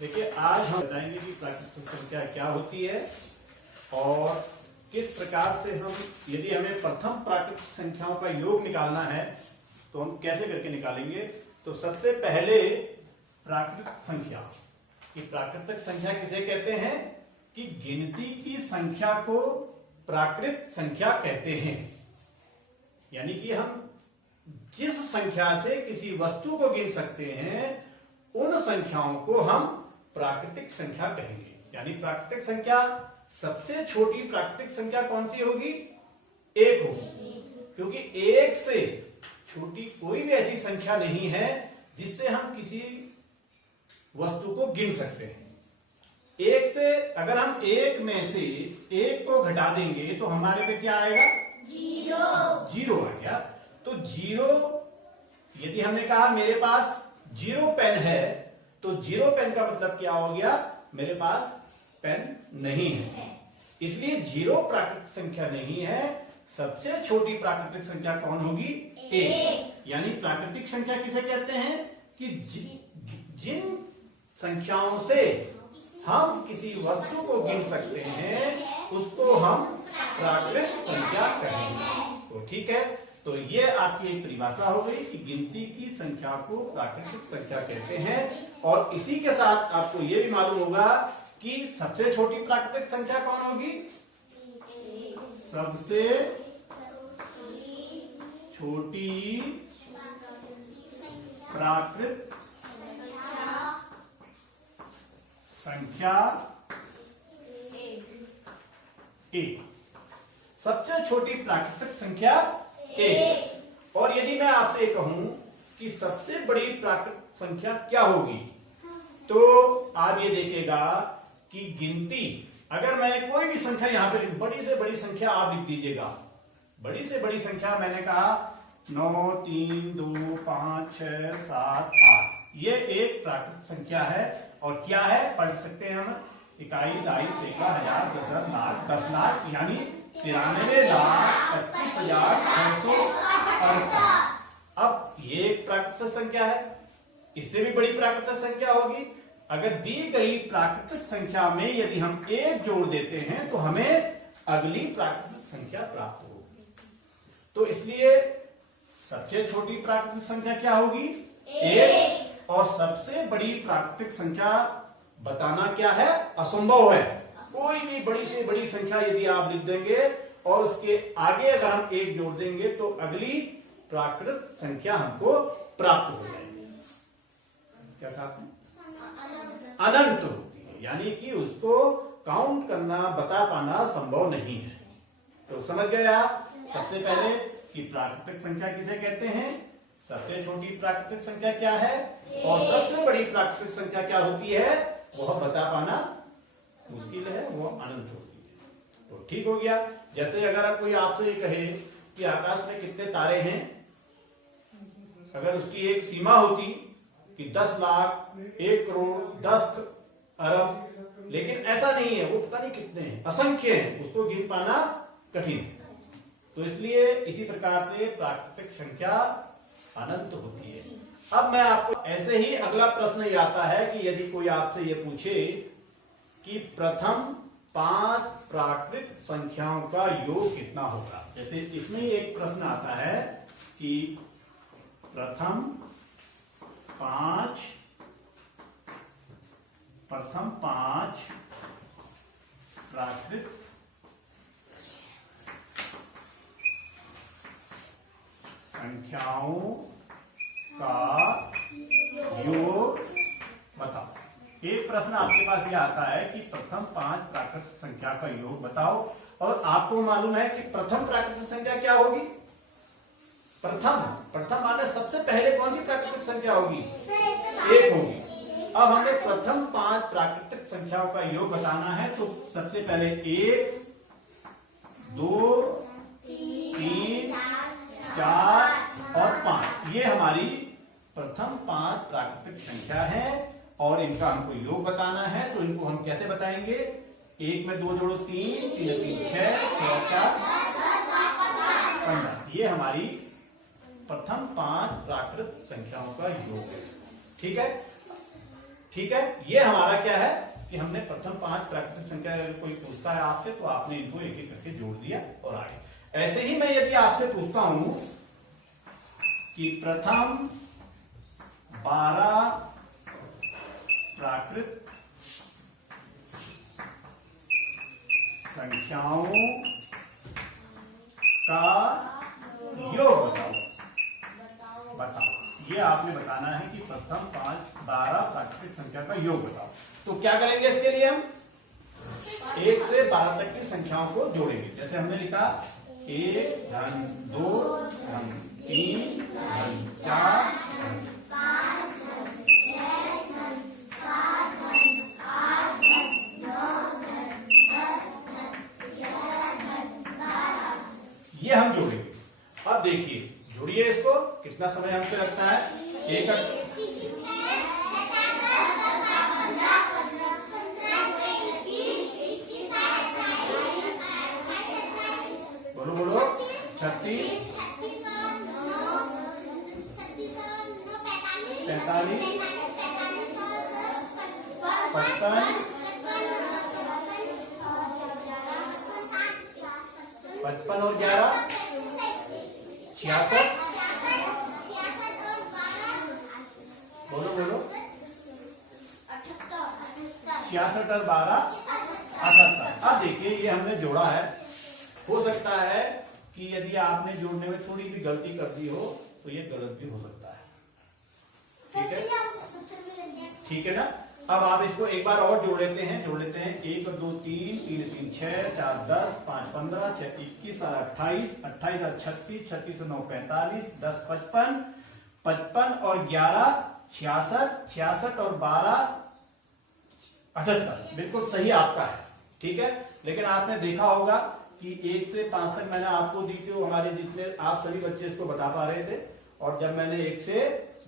देखिए, आज हम बताएंगे कि प्राकृतिक संख्या क्या होती है और किस प्रकार से हम, यदि हमें प्रथम प्राकृतिक संख्याओं का योग निकालना है तो हम कैसे करके निकालेंगे। तो सबसे पहले प्राकृतिक संख्या की, प्राकृतिक संख्या किसे कहते हैं कि गिनती की संख्या को प्राकृत संख्या कहते हैं। यानी कि हम जिस संख्या से किसी वस्तु को गिन सकते हैं उन संख्याओं को हम प्राकृतिक संख्या कहेंगे। यानी प्राकृतिक संख्या, सबसे छोटी प्राकृतिक संख्या कौन सी होगी? एक होगी, क्योंकि एक से छोटी कोई भी ऐसी संख्या नहीं है जिससे हम किसी वस्तु को गिन सकते हैं। एक से अगर हम एक में से एक को घटा देंगे तो हमारे पे क्या आएगा? जीरो। जीरो आ गया। तो जीरो, यदि हमने कहा मेरे पास जीरो पेन है तो जीरो पेन का मतलब क्या हो गया? मेरे पास पेन नहीं है। इसलिए जीरो प्राकृतिक संख्या नहीं है। सबसे छोटी प्राकृतिक संख्या कौन होगी? एक। यानी प्राकृतिक संख्या किसे कहते हैं कि जिन संख्याओं से हम किसी वस्तु को गिन सकते हैं उसको हम प्राकृतिक संख्या कहेंगे। तो ठीक है, तो ये आपकी एक परिभाषा हो गई कि गिनती की संख्या को प्राकृतिक संख्या कहते हैं। और इसी के साथ आपको ये भी मालूम होगा कि सबसे छोटी प्राकृतिक संख्या कौन होगी? सबसे छोटी प्राकृतिक संख्या एक। सबसे छोटी प्राकृतिक संख्या एक। और यदि मैं आपसे कहूं कि सबसे बड़ी प्राकृतिक संख्या क्या होगी, तो आप ये देखिएगा कि गिनती, अगर मैंने कोई भी संख्या यहां पे, बड़ी से बड़ी संख्या आप लिख दीजिएगा। बड़ी से बड़ी संख्या मैंने कहा 9, 3, 2, 5, 6, 7, 8, ये एक प्राकृतिक संख्या है। और क्या है? पढ़ सकते हैं हम, इकाई, दहाई, सैकड़ा, हजार, दशक, लाख, 10 लाख, यानी 93,25,668। अब ये एक प्राकृतिक संख्या है। इससे भी बड़ी प्राकृतिक संख्या होगी। अगर दी गई प्राकृतिक संख्या में यदि हम एक जोड़ देते हैं तो हमें अगली प्राकृतिक संख्या प्राप्त होगी। तो इसलिए सबसे छोटी प्राकृतिक संख्या क्या होगी? एक। और सबसे बड़ी प्राकृतिक संख्या बताना क्या है? असंभव है। कोई भी बड़ी से बड़ी संख्या यदि आप लिख देंगे और उसके आगे अगर हम एक जोड़ देंगे तो अगली प्राकृत संख्या हमको प्राप्त हो जाएगी। क्या साथ में? अनंत होती है। यानी कि उसको काउंट करना, बता पाना संभव नहीं है। तो समझ गए आप सबसे पहले कि प्राकृतिक संख्या किसे कहते हैं, सबसे छोटी प्राकृतिक संख्या क्या है, और सबसे बड़ी प्राकृतिक संख्या क्या होती है, वह बता पाना मुश्किल है, वो अनंत होती है। तो ठीक हो गया। जैसे अगर कोई आपसे ये कहे कि आकाश में कितने तारे हैं, अगर उसकी एक सीमा होती कि 10 लाख, 1 करोड़, 10 अरब, लेकिन ऐसा नहीं है, वो पता नहीं कितने हैं, असंख्य हैं, उसको गिन पाना कठिन है। तो इसलिए इसी प्रकार से प्राकृतिक संख्या अनंत होती है। अब मैं आपको ऐसे ही अगला प्रश्न ये आता है कि यदि कोई आपसे ये पूछे कि प्रथम 5 प्राकृतिक संख्याओं का योग कितना होगा। जैसे इसमें एक प्रश्न आता है कि प्रथम 5 प्राकृतिक संख्याओं का योग बताओ। एक प्रश्न आपके पास ये आता है कि प्रथम 5 प्राकृतिक संख्या का योग बताओ। और आपको मालूम है कि प्रथम प्राकृतिक संख्या क्या होगी? प्रथम माने सबसे पहले कौन सी प्राकृतिक संख्या होगी? एक होगी। अब हमें प्रथम 5 प्राकृतिक संख्याओं का योग बताना है। तो सबसे पहले 1, 2, 3, 4 और 5, ये हमारी प्रथम 5 प्राकृतिक संख्या है और इनका हमको योग बताना है। तो इनको हम कैसे बताएंगे? 1 में 2 जोड़ो 3, 3 में 3 6, 6 4 15। ये हमारी प्रथम 5 प्राकृत संख्याओं का योग है। ठीक है, ठीक है, ये हमारा क्या है कि हमने प्रथम 5 प्राकृतिक संख्या अगर कोई पूछता है आपसे तो आपने इनको एक एक करके जोड़ दिया और आगे। ऐसे ही मैं यदि आपसे पूछता हूं कि प्रथम 12 प्राकृत संख्याओं का योग बताओ। ये आपने बताना है कि प्रथम 12 प्राकृतिक संख्या का योग बताओ। तो क्या करेंगे इसके लिए हम 1 से 12 तक की संख्याओं को जोड़ेंगे। जैसे हमने लिखा 1 धन 2 धन 3 धन 4 धन 5 धन 6 धन 7 धन 8 धन 9 धन 10 धन 11 धन 12 ये हम जोड़ेंगे। अब देखिए, जोड़िए इसको, कितना समय हमसे लगता है? एक बोलो 36 45 55 और 11 66 बोलो 66 और 12 78। अब देखिए ये हमने जोड़ा है। हो सकता है कि यदि आपने जोड़ने में थोड़ी सी गलती कर दी हो तो ये गलत भी हो सकता है। ठीक है ना। अब आप इसको एक बार और जोड़ लेते हैं 1 2 3 3 3 6 4 10 5 15 6 21 28 28 36 36 9 45 10 55 55 और 11 66 66 और 12 78। बिल्कुल सही आपका है। ठीक है, लेकिन आपने देखा होगा कि 1 से 5 तक मैंने आपको दी थी, हमारे जितने आप सभी बच्चे इसको बता पा रहे थे, और जब मैंने 1 से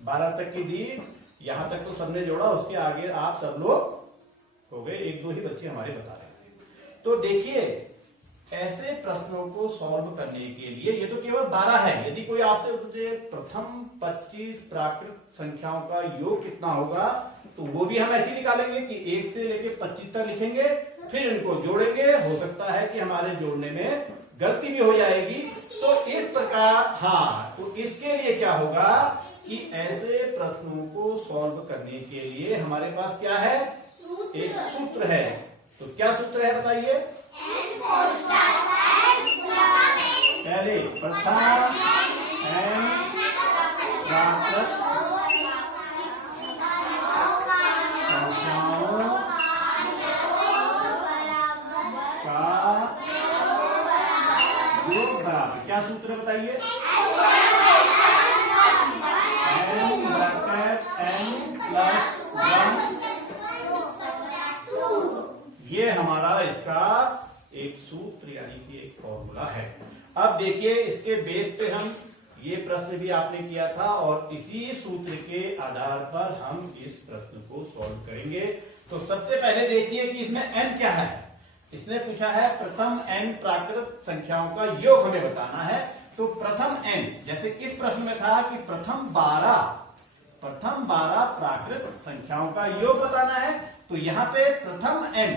12 तक की दी, यहां तक तो सबने जोड़ा, उसके आगे आप सब लोग हो गए, 1 2 ही बच्चे हमारे बता रहे थे। तो देखिए, ऐसे प्रश्नों को सॉल्व करने के लिए, ये तो केवल 12 है, यदि कोई आपसे पूछे प्रथम 25 प्राकृत संख्याओं का योग कितना होगा, तो वो भी हम ऐसे निकालेंगे कि 1 से लेके 25 तक लिखेंगे, फिर इनको जोड़ेंगे। हो सकता है कि हमारे जोड़ने में गलती भी हो जाएगी, तो इस प्रकार, हाँ, तो इसके लिए क्या होगा कि ऐसे प्रश्नों को सॉल्व करने के लिए हमारे पास क्या है, एक सूत्र है। तो क्या सूत्र है बताइए? पहले प्रथम n प्राकृत संख्याओं का योग बराबर, क्या सूत्र है बताइए? n ब्रैकेट n प्लस 1, ये हमारा इसका एक सूत्र यानी कि एक फॉर्मूला है। अब देखिए, इसके बेस पे हम ये प्रश्न भी आपने किया था, और इसी सूत्र के आधार पर हम इस प्रश्न को सॉल्व करेंगे। तो सबसे पहले देखिए कि इसमें n क्या है। इसने पूछा है प्रथम n प्राकृत संख्याओं का योग हमें बताना है। तो प्रथम n, जैसे इस प्रश्न में था कि प्रथम 12 प्राकृत संख्याओं का योग बताना है, तो यहाँ पे प्रथम n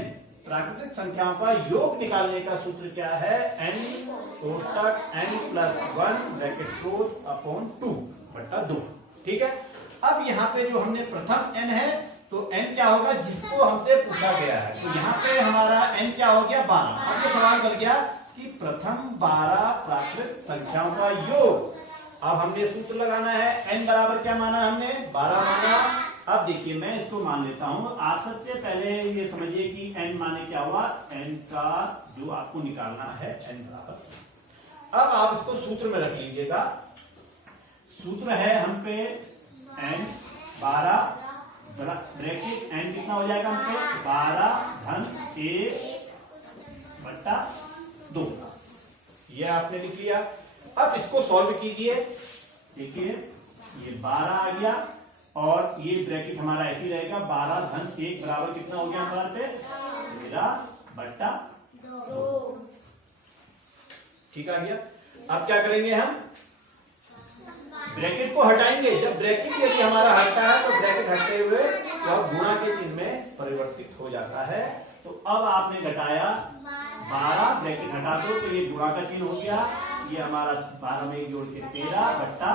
प्राकृतिक संख्याओं का योग निकालने का सूत्र क्या है? n कोष्टक n plus 1 bracket close upon 2 बटा 2। ठीक है, अब यहाँ पे जो हमने प्रथम n है, तो n क्या होगा जिसको हमसे पूछा गया है, तो यहाँ पे हमारा n क्या हो गया? 12। अब ये सवाल बन गया कि प्रथम 12 प्राकृत संख्याओं का योग। अब हमने सूत्र लगाना है, n बराबर क्या माना हमने? 12 माना। अब देखिए, मैं इसको मान लेता हूं। आप सबसे पहले ये समझिए कि n माने क्या हुआ, n का जो आपको निकालना है n बराबर। अब आप इसको सूत्र में रख लीजिएगा। सूत्र है हम पे n 12 ब्रैकेट n कितना हो जाएगा हम पे? 12 धन 1 बटा 2। ये आपने लिख लिया। अब इसको सॉल्व कीजिए। देखिए, ये 12 आ गया और ये ब्रैकेट हमारा ऐसे ही रहेगा। 12 धन 1 बराबर कितना हो गया हमारे पे? 13 बटा 2। ठीक आ गया। अब क्या करेंगे हम? ब्रैकेट को हटाएंगे। जब ब्रैकेट यदि हमारा हटता है तो ब्रैकेट हटते हुए वह गुणा के चिन्ह में परिवर्तित हो जाता है। तो अब आपने घटाया 12, ब्रैकेट हटा दो तो ये गुणा का चिन्ह हो गया। ये हमारा 12 में जोड़ के 13 बट्टा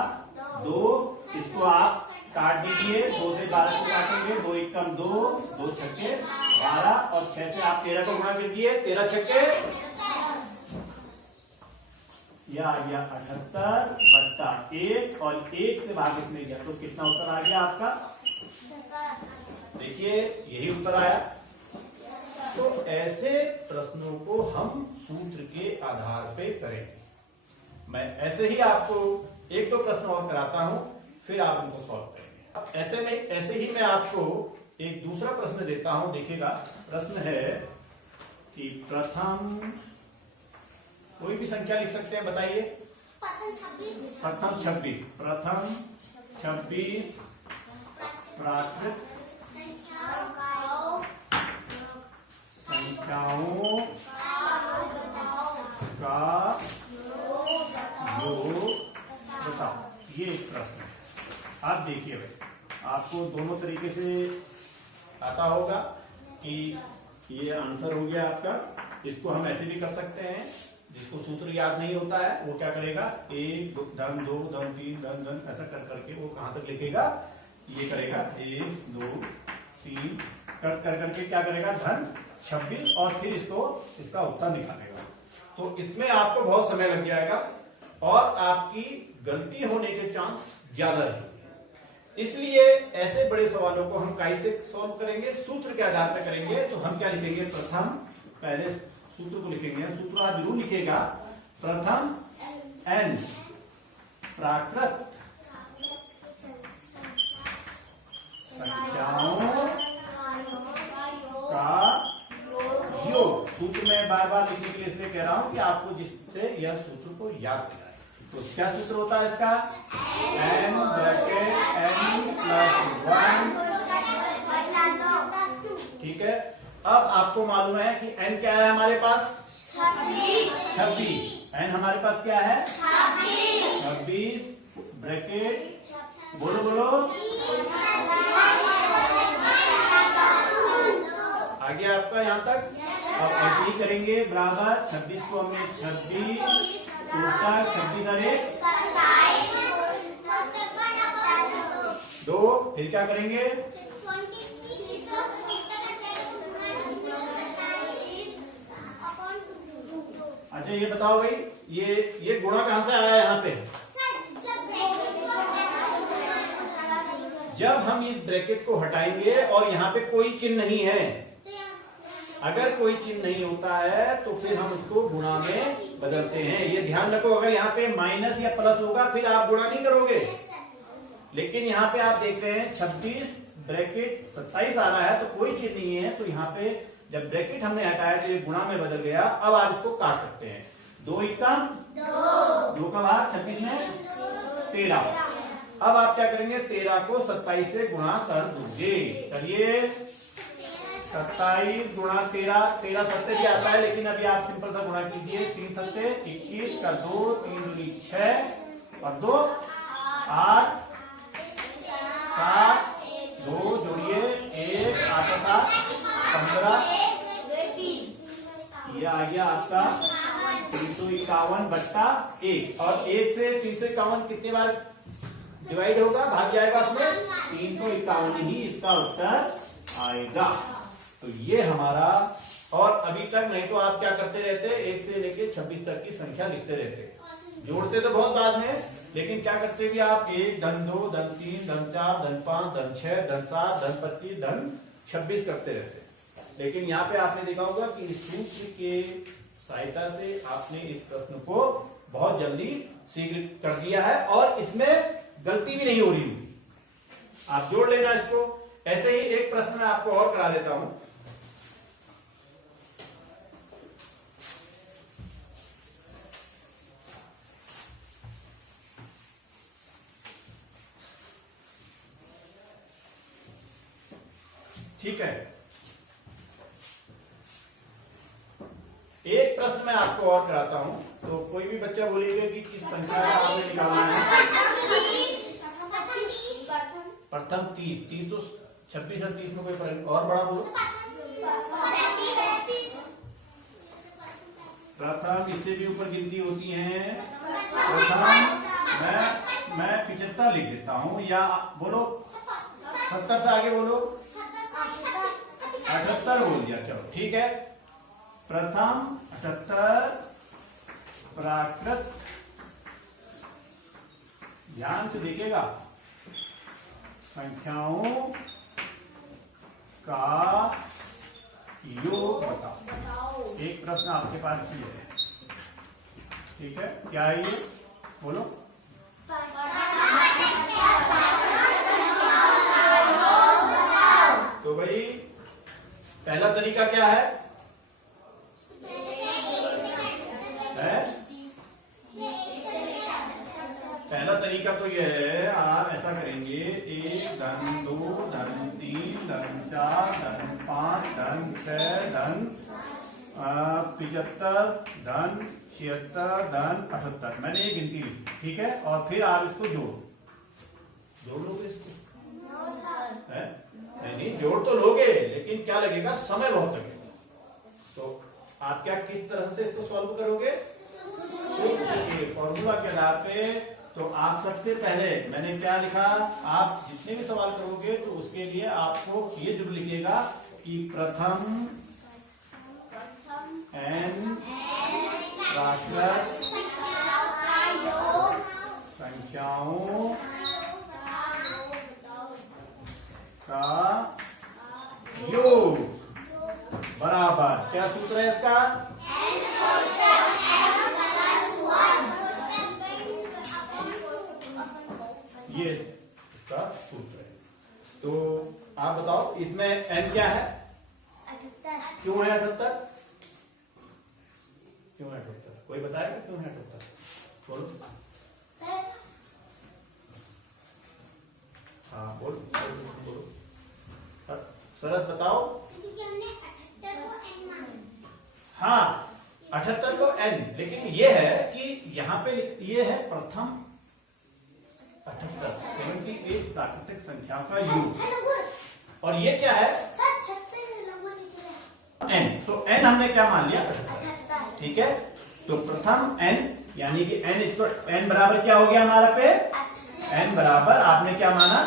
2। इसको आप काट दीजिए, 2 से 12 को काटेंगे, 2 एकम 2, 2 छक्के 12 और 6 से आप 13 को गुणा कर दिए, 13 छक्के यह आ गया 78 बट्टा 1 और 1 से भागित में गया तो कितना उत्तर आ गया आपका? देखिए यही उत्तर आया। तो ऐसे प्रश्नों को हम सूत्र के आधार पे करेंगे। मैं ऐसे ही आपको एक दो प्रश्न और कराता हूं, फिर आप उनको सॉल्व करेंगे। ऐसे ही मैं आपको एक दूसरा प्रश्न देता हूं। देखिएगा, प्रश्न है कि प्रथम, कोई भी संख्या लिख सकते हैं, बताइए। प्रथम 26 प्राकृत संख्याओं का योग बताओ। ये एक प्रश्न है। आप देखिए भाई, आपको दोनों तरीके से आता होगा कि ये आंसर हो गया आपका। इसको हम ऐसे भी कर सकते हैं, जिसको सूत्र याद नहीं होता है वो क्या करेगा, 1 धन 2 धन 3 धन धन ऐसा कर करके वो कहां तक लिखेगा, ये करेगा 1 2 3 कर करके क्या करेगा, धन 26 और फिर इसका उत्तर निकालेगा। तो इसमें आपको बहुत समय लग जाएगा और आपकी गलती होने के चांस ज्यादा रहेंगे। इसलिए ऐसे बड़े सवालों को हम कैसे सॉल्व करेंगे, सूत्र के आधार पर करेंगे। तो हम क्या लिखेंगे, प्रथम, पहले सूत्र को लिखेंगे। सूत्र आप जरूर लिखेगा, प्रथम n प्राकृत संख्याओं का योग। सूत्र में बार बार लिखने के लिए इसलिए कह रहा हूं कि आपको जिससे यह सूत्र को याद हो जाए। तो क्या सूत्र होता है इसका, n ब्रैकेट n प्लस 1। ठीक है, अब आपको मालूम है कि n क्या है हमारे पास, 26। n हमारे पास क्या है, 26 ब्रैकेट, बोलो बोलो, आ गया आपका यहाँ तक। अब ऐसे ही करेंगे, बराबर 26 को हमने 26 टोटल 26 अरे 2, फिर क्या करेंगे, अच्छा ये बताओ भाई, ये गुणा कहां से आया यहाँ पे, जब हम इस ब्रैकेट को हटाएंगे और यहाँ पे कोई चिन्ह नहीं है, अगर कोई चिन्ह नहीं होता है तो फिर हम उसको गुणा में बदलते हैं। ये ध्यान रखो, अगर यहाँ पे माइनस या प्लस होगा फिर आप गुणा नहीं करोगे। लेकिन यहाँ पे आप देख रहे हैं 26 ब्रैकेट 27 आ रहा है तो कोई चिन्ह नहीं है, तो यहाँ पे जब ब्रैकेट हमने हटाया तो ये गुणा में बदल गया। अब आप इसको काट सकते हैं, 2 एकम 2 का भाग 26 में 13। अब आप क्या करेंगे, 13 को 27 से गुणा कर दोगे। चलिए 27 गुणा 13, 13 सत्ते भी आता है, लेकिन अभी आप सिंपल सा गुणा कीजिए। 3 सत्ते 21 का 2, 3 दूनी 6 और 2 8 7, 2 जोड़िए 1 8 7 15, ये आ गया आपका 351 बट्टा 1। और 1 से 351 कितने बार डिवाइड होगा, भाग जाएगा उसमें, 351 ही इसका उत्तर आएगा। तो ये हमारा, और अभी तक नहीं तो आप क्या करते रहते, 1 से लेके 26 तक की संख्या लिखते रहते, जोड़ते तो बहुत बाद में, लेकिन क्या करते भी आप 1 धन 2 धन 3 धन 4 धन 5 धन 6 धन 7 धन 25 धन 26 करते रहते। लेकिन यहाँ पे आपने देखा होगा कि इस सूत्र के सहायता से आपने इस प्रश्न को बहुत जल्दी शीघ्र कर दिया है और इसमें गलती भी नहीं हो रही होगी। आप जोड़ लेना इसको। ऐसे ही एक प्रश्न मैं आपको और करा देता हूं। ठीक है, एक प्रश्न मैं आपको और कराता हूं, तो कोई भी बच्चा बोलेगा कि किस संख्या का आपने निकालना है। प्रथम 30, 30 तो 26 और 30 में कोई फर्क, और बड़ा बोलो। प्रथम, इससे भी ऊपर गिनती होती है। प्रथम मैं 75 लिख देता हूं, या बोलो 70 से आगे बोलो, 78 बोल दिया, चलो ठीक है। प्रथम 78 प्राकृत, ध्यान से देखिएगा, संख्याओं का योग बताओ। एक प्रश्न आपके पास ही है, ठीक है, क्या है ये बोलो। तो भाई पहला तरीका क्या है? पहला तरीका तो यह है, आप ऐसा करेंगे, 1 धन 2 धन 3 धन 4 धन 5 धन 6 धन 75 धन 76 धन 78, मैंने ये गिनती ली, ठीक है। और फिर आप इसको जोड़ लोगे इसको? नहीं, जोड़ तो लोगे, लेकिन क्या लगेगा, समय बहुत लगेगा। तो आप क्या किस तरह से इसको सॉल्व करोगे? फॉर्मूला के आधार पे। तो आप सबसे पहले मैंने क्या लिखा, आप जितने भी सवाल करोगे तो उसके लिए आपको ये जरूर लिखिएगा कि प्रथम n प्राकृत संख्याओं का योग बराबर, क्या सूत्र है इसका? ये इसका सूत्र है। तो आप बताओ इसमें n क्या है? 78। क्यों है 78? क्यों है 78? कोई बताएगा क्यों है 78? बोलो। हाँ बोलो बोलो, सरस बताओ। हाँ 78 को n, लेकिन ये है कि यहाँ पे ये है प्रथम 78 प्राकृतिक संख्या का योग, और ये क्या है? n। तो n हमने क्या मान लिया? 78, ठीक है। तो प्रथम n, यानी कि n इसको n बराबर क्या हो गया हमारा पे? n बराबर आपने क्या माना?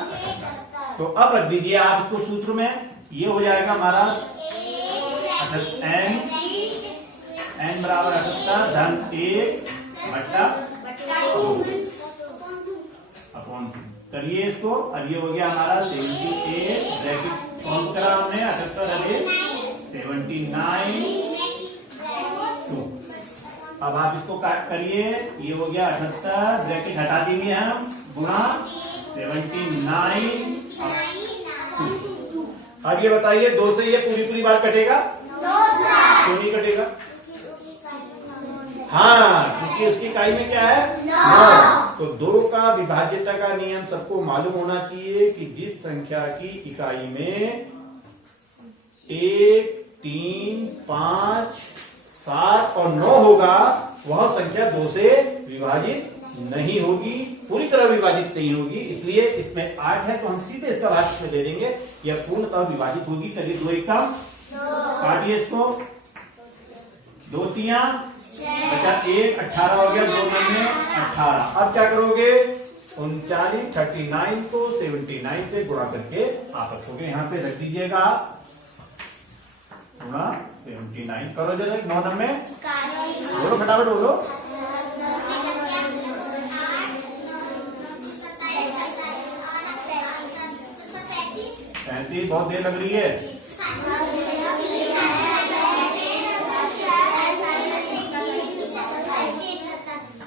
तो अब रख दीजिए आप इसको सूत्र में, ये हो जाएगा हमारा n बराबर 78 धन 1 बट्टा 2 अपॉन 2, करिए इसको। अब ये हो गया हमारा 78 ब्रैकेट कौन करा हमने, 78 79 2। अब आप इसको काट करिए, ये हो गया 78 ब्रैकेट हटा देंगे हम, गुणा 79 2। अब ये बताइए 2 से ये पूरी बात कटेगा? क्यों नहीं कटेगा? हाँ, क्योंकि उसकी इकाई में क्या है? 9। तो 2 का विभाज्यता का नियम सबको मालूम होना चाहिए कि जिस संख्या की इकाई में 1 3 5 7 और 9 होगा, वह संख्या 2 से विभाजित नहीं होगी, पूरी तरह विभाजित नहीं होगी। इसलिए इसमें 8 है तो हम सीधे इसका भाग इसमें ले देंगे, यह पूर्णतः विभाजित होगी। चलिए 2 1 कम, काटिए इसको, 2 3 बचा 1, 18 हो गया, 2 में 18। अब क्या करोगे? 39 39 को 79 से गुणा करके आप रखोगे, यहाँ पे रख दीजिएगा गुणा 79 करो, जैसे 9 में बोलो, फटाफट बोलो। 37, बहुत देर लग रही है।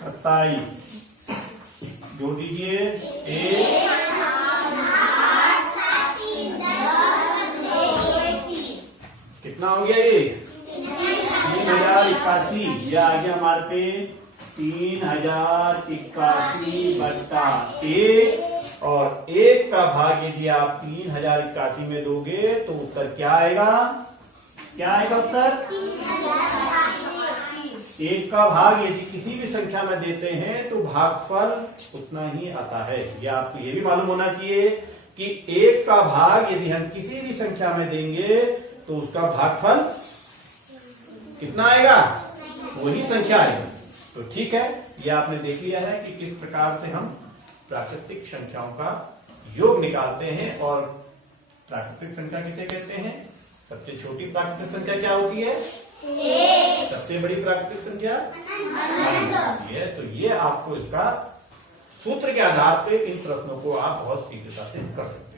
27 जोड़ दीजिए, 1 कितना हो गया ये? 3081। ये आ गया हमारे पे 3081 बट्टा 1, और 1 का भाग यदि आप 3081 में दोगे तो उत्तर क्या आएगा? क्या आएगा उत्तर? 1 का भाग यदि किसी भी संख्या में देते हैं तो भागफल उतना ही आता है। या आपको ये भी मालूम होना चाहिए कि 1 का भाग यदि हम किसी भी संख्या में देंगे तो उसका भागफल कितना आएगा, वही संख्या आएगी। तो ठीक है, ये आपने देख लिया है कि किस प्रकार से हम प्राकृतिक संख्याओं का योग निकालते हैं। और प्राकृतिक संख्या किसे कहते हैं? सबसे छोटी प्राकृतिक संख्या क्या होती है? सबसे बड़ी प्राकृतिक संख्या अनंत होती है। तो ये आपको इसका सूत्र के आधार पे इन प्रश्नों को आप बहुत शीघ्रता से कर सकते हैं।